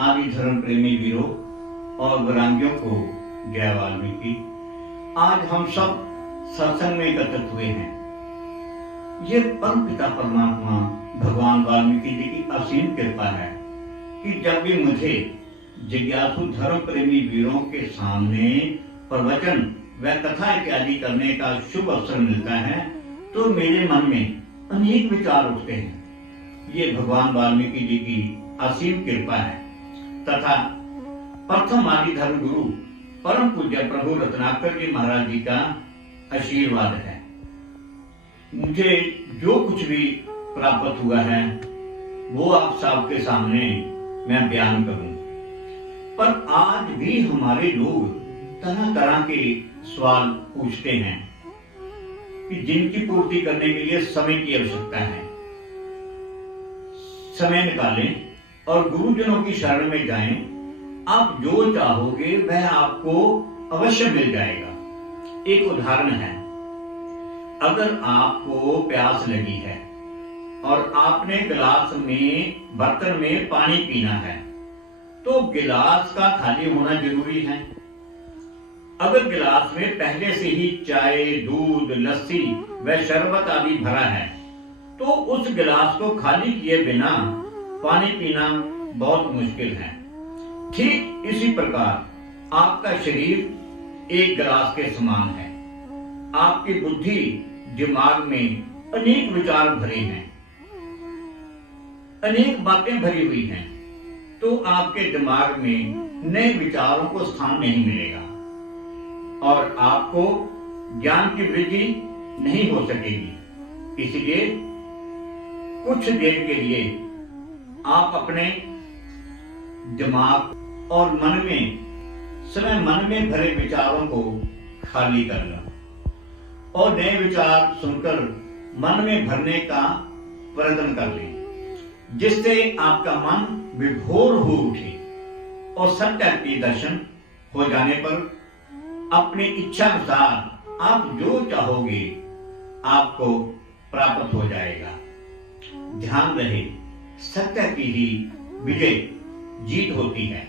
आदि धर्म प्रेमी वीरों और वीरांगियों को जय वाल्मीकि। आज हम सब सत्संग में एकत्रित हुए हैं। ये परम पिता परमात्मा भगवान वाल्मीकि जी की असीम कृपा है कि जब भी मुझे जिज्ञासु धर्म प्रेमी वीरों के सामने प्रवचन व कथा इत्यादि करने का शुभ अवसर मिलता है तो मेरे मन में अनेक विचार उठते हैं। ये भगवान वाल्मीकि जी की असीम कृपा है तथा प्रथम आदि धर्म गुरु परम पूज्य प्रभु रत्नाकर जी महाराज जी का आशीर्वाद है। मुझे जो कुछ भी प्राप्त हुआ है वो आप सबके सामने मैं बयान करूं। पर आज भी हमारे लोग तरह तरह के सवाल पूछते हैं कि जिनकी पूर्ति करने के लिए समय की आवश्यकता है। समय निकालें और गुरुजनों की शरण में जाएं। आप जो चाहोगे वह आपको अवश्य मिल जाएगा। एक उदाहरण है, अगर आपको प्यास लगी है और आपने गिलास में बर्तन में पानी पीना है तो गिलास का खाली होना जरूरी है। अगर गिलास में पहले से ही चाय, दूध, लस्सी व शरबत आदि भरा है तो उस गिलास को खाली किए बिना पानी पीना बहुत मुश्किल है। ठीक इसी प्रकार आपका शरीर एक गिलास के समान है। आपकी बुद्धि दिमाग में अनेक विचार भरे हैं, अनेक बातें भरी हुई हैं, तो आपके दिमाग में नए विचारों को स्थान नहीं मिलेगा और आपको ज्ञान की वृद्धि नहीं हो सकेगी। इसलिए कुछ देर के लिए आप अपने दिमाग और मन में भरे विचारों को खाली कर लो और नए विचार सुनकर मन में भरने का प्रयत्न कर लें, जिससे आपका मन विभोर हो उठे और सत्य के दर्शन हो जाने पर अपनी इच्छा अनुसार आप जो चाहोगे आपको प्राप्त हो जाएगा। ध्यान रहे, सत्य की ही विजय जीत होती है,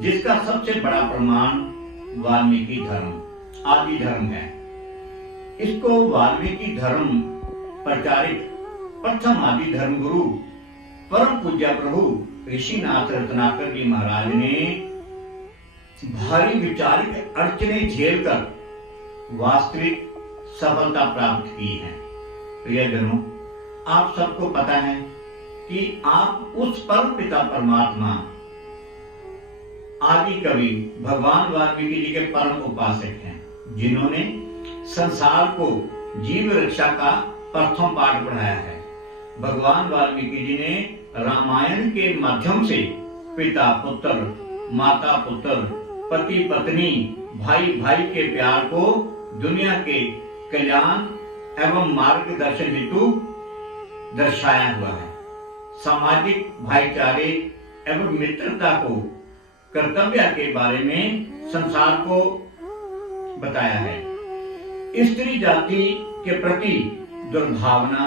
जिसका सबसे बड़ा प्रमाण वाल्मीकि धर्म आदि धर्म है। इसको वाल्मीकि धर्म प्रचारित प्रथम आदि धर्म गुरु परम पूज्य प्रभु ऋषिनाथ रत्नाकर जी महाराज ने भारी विचारिक अड़चने झेलकर वास्तविक सफलता प्राप्त की है। प्रियजनों, आप सबको पता है कि आप उस परम पिता परमात्मा आदि कवि भगवान वाल्मीकि जी के परम उपासक हैं, जिन्होंने संसार को जीव रक्षा का प्रथम पाठ पढ़ाया है। भगवान वाल्मीकि जी ने रामायण के माध्यम से पिता पुत्र, माता पुत्र, पति पत्नी, भाई भाई के प्यार को दुनिया के कल्याण एवं मार्गदर्शन हेतु दर्शाया हुआ है। सामाजिक भाईचारे एवं मित्रता को कर्तव्य के बारे में संसार को बताया है। स्त्री जाति के प्रति दुर्भावना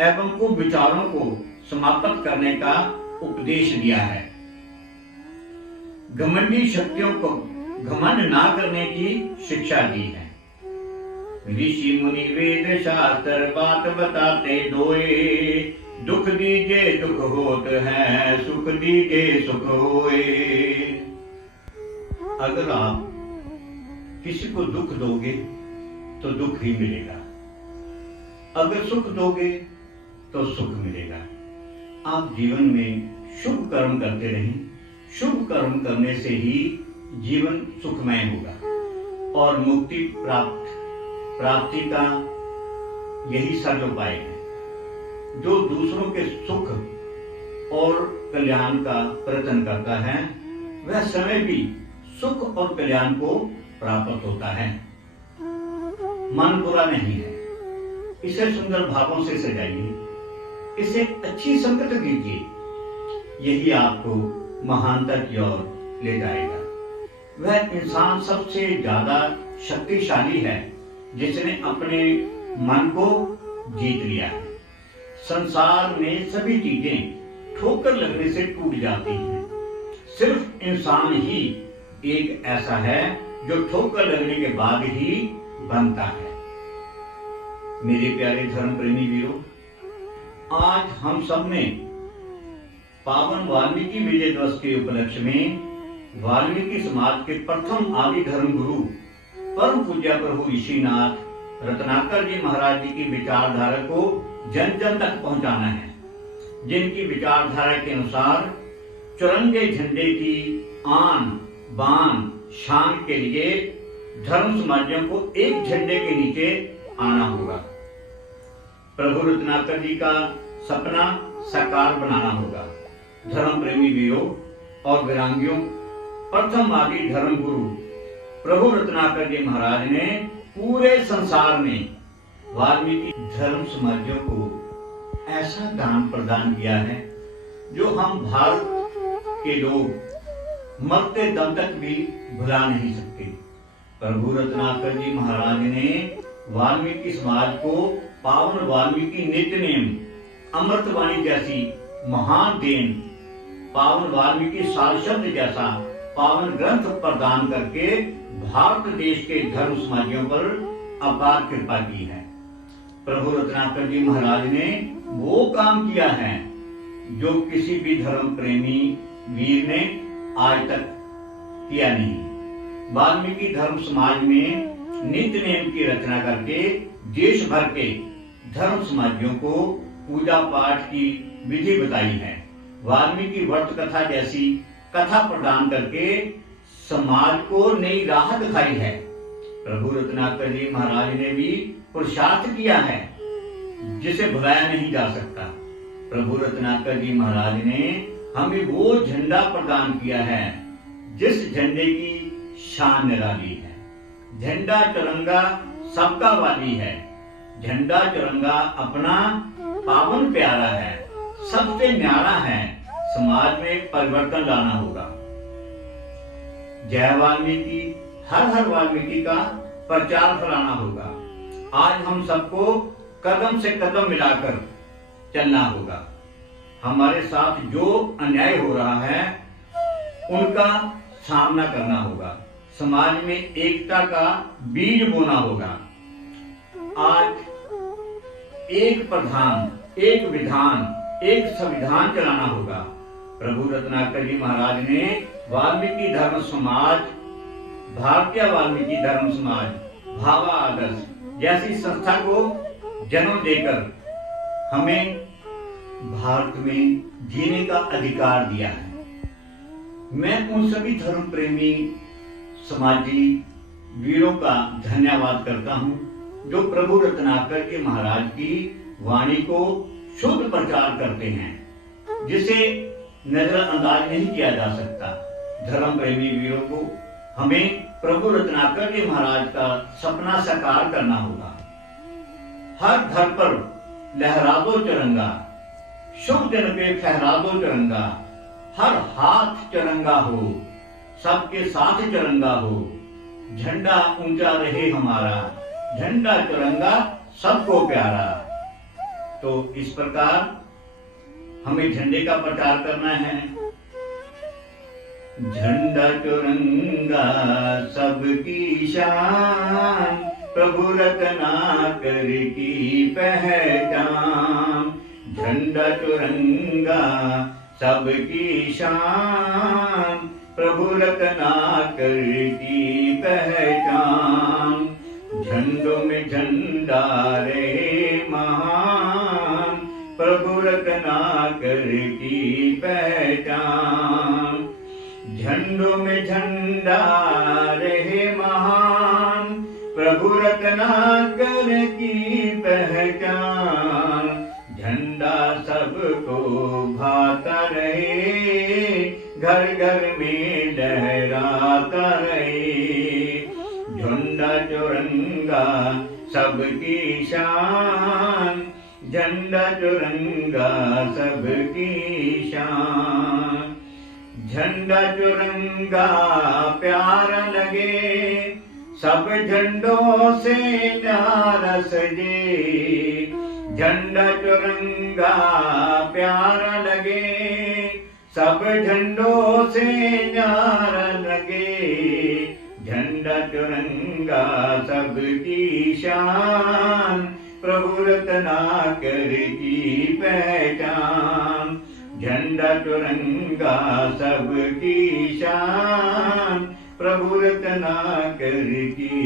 एवं कुविचारों को समाप्त करने का उपदेश दिया है। घमंडी शक्तियों को घमंड ना करने की शिक्षा दी है। ऋषि मुनि वेद शास्त्र बात बताते दोए, दुख दीजे दुख होत है, सुख दीजे सुख होए। अगर आप किसी को दुख दोगे तो दुख ही मिलेगा, अगर सुख दोगे तो सुख मिलेगा। आप जीवन में शुभ कर्म करते रहें। शुभ कर्म करने से ही जीवन सुखमय होगा और मुक्ति प्राप्ति का यही सर्व उपाय है। जो दूसरों के सुख और कल्याण का प्रयत्न करता है वह समय भी सुख और कल्याण को प्राप्त होता है। मन बुरा नहीं है, इसे सुंदर भावों से सजाइए, इसे अच्छी संगत दीजिए, यही आपको महानता की ओर ले जाएगा। वह इंसान सबसे ज्यादा शक्तिशाली है जिसने अपने मन को जीत लिया है। संसार में सभी चीजें ठोकर लगने से टूट जाती हैं। सिर्फ इंसान ही एक ऐसा है जो ठोकर लगने के बाद ही बनता है। मेरे प्यारे धर्म प्रेमी वीरों, आज हम सब ने पावन वाल्मीकि विजय दिवस के उपलक्ष्य में वाल्मीकि समाज के प्रथम आदि धर्म गुरु परम पूज्य प्रभु ऋषिनाथ रत्नाकर जी महाराज जी की विचारधारा को जन जन तक पहुंचाना है, जिनकी विचारधारा के अनुसार चौरंगे झंडे की आन बान शान के लिए धर्म समाजों को एक झंडे के नीचे आना होगा। प्रभु रत्नाकर जी का सपना साकार बनाना होगा। धर्म प्रेमी वीरों और वीरांगियों, प्रथम आदि धर्म गुरु प्रभु रत्नाकर जी महाराज ने पूरे संसार में वाल्मीकि धर्म समाजों को ऐसा दान प्रदान किया है जो हम भारत के लोग मरते दम तक भी भुला नहीं सकते। प्रभु रत्नाकर जी महाराज ने वाल्मीकि समाज को पावन वाल्मीकि नित्य नेम अमृतवाणी जैसी महान देन, पावन वाल्मीकि सार शब्द जैसा पावन ग्रंथ प्रदान करके भारत देश के धर्म समाजियों पर अपार कृपा की है। प्रभु रत्नाकर जी महाराज ने वो काम किया है जो किसी भी धर्म प्रेमी वीर ने आज तक किया नहीं। वाल्मीकि धर्म समाज में नित्य नेम की रचना करके देश भर के धर्म समाजियों को पूजा पाठ की विधि बताई है। वाल्मीकि व्रत कथा जैसी कथा प्रदान करके समाज को नई राह दिखाई है। प्रभु रत्नाकर जी महाराज ने भी पुरुषार्थ किया है जिसे भुलाया नहीं जा सकता। प्रभु रत्नाकर जी महाराज ने हमें वो झंडा प्रदान किया है जिस झंडे की शान निराली है। झंडा चौरंगा सबका वाली है। झंडा चौरंगा अपना पावन प्यारा है, सबसे न्यारा है। समाज में परिवर्तन लाना होगा। जय वाल्मीकि, हर हर वाल्मीकि का प्रचार फैलाना होगा। आज हम सबको कदम से कदम मिलाकर चलना होगा। हमारे साथ जो अन्याय हो रहा है उनका सामना करना होगा। समाज में एकता का बीज बोना होगा। आज एक प्रधान, एक विधान, एक संविधान चलाना होगा। प्रभु रत्नाकर जी महाराज ने वाल्मीकि धर्म समाज, भारतीय वाल्मीकि धर्म समाज, भावा आदर्श जैसी संस्था को जन्म देकर हमें भारत में जीने का अधिकार दिया है। मैं उन सभी धर्म प्रेमी समाजी वीरों का धन्यवाद करता हूं जो प्रभु रत्नाकर के महाराज की वाणी को शुद्ध प्रचार करते हैं, जिसे नजरअंदाज नहीं किया जा सकता। धर्म प्रेमी वीरों को हमें प्रभु रत्नाकर जी महाराज का सपना साकार करना होगा। हर घर पर लहरा दो तिरंगा, शुभ दिन पे फहरा दो तिरंगा, हर हाथ तिरंगा हो, सबके साथ तिरंगा हो, झंडा ऊंचा रहे हमारा, झंडा तिरंगा सबको प्यारा। तो इस प्रकार हमें झंडे का प्रचार करना है। झंडा तिरंगा सबकी शान, प्रभु रत्नाकर की पहचान। झंडा तिरंगा सबकी शान, प्रभु रत्नाकर की पहचान। झंडों में झंडा रे महान, प्रभु रत्नाकर की पहचान। झंडों में झंडा रहे महान, प्रभु रत्नाकर की पहचान। झंडा सबको भाता रहे, घर घर में लहराता रहे। झंडा तिरंगा सबकी शान, झंडा तिरंगा सबकी शान। झंडा तिरंगा प्यारा लगे, सब झंडों से प्यारा सजे। झंडा चुरंगा प्यारा लगे, सब झंडों से न्यारा लगे। झंडा चुरंगा सबकी शान, प्रभु रत्नाकर की पहचान। झंडा चुरंगा सबकी शान, प्रभु रत्नाकर की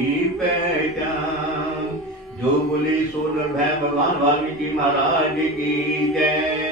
पहचान। जो बोले सो निर्भय, भगवान वाल्मीकि महाराज की जय।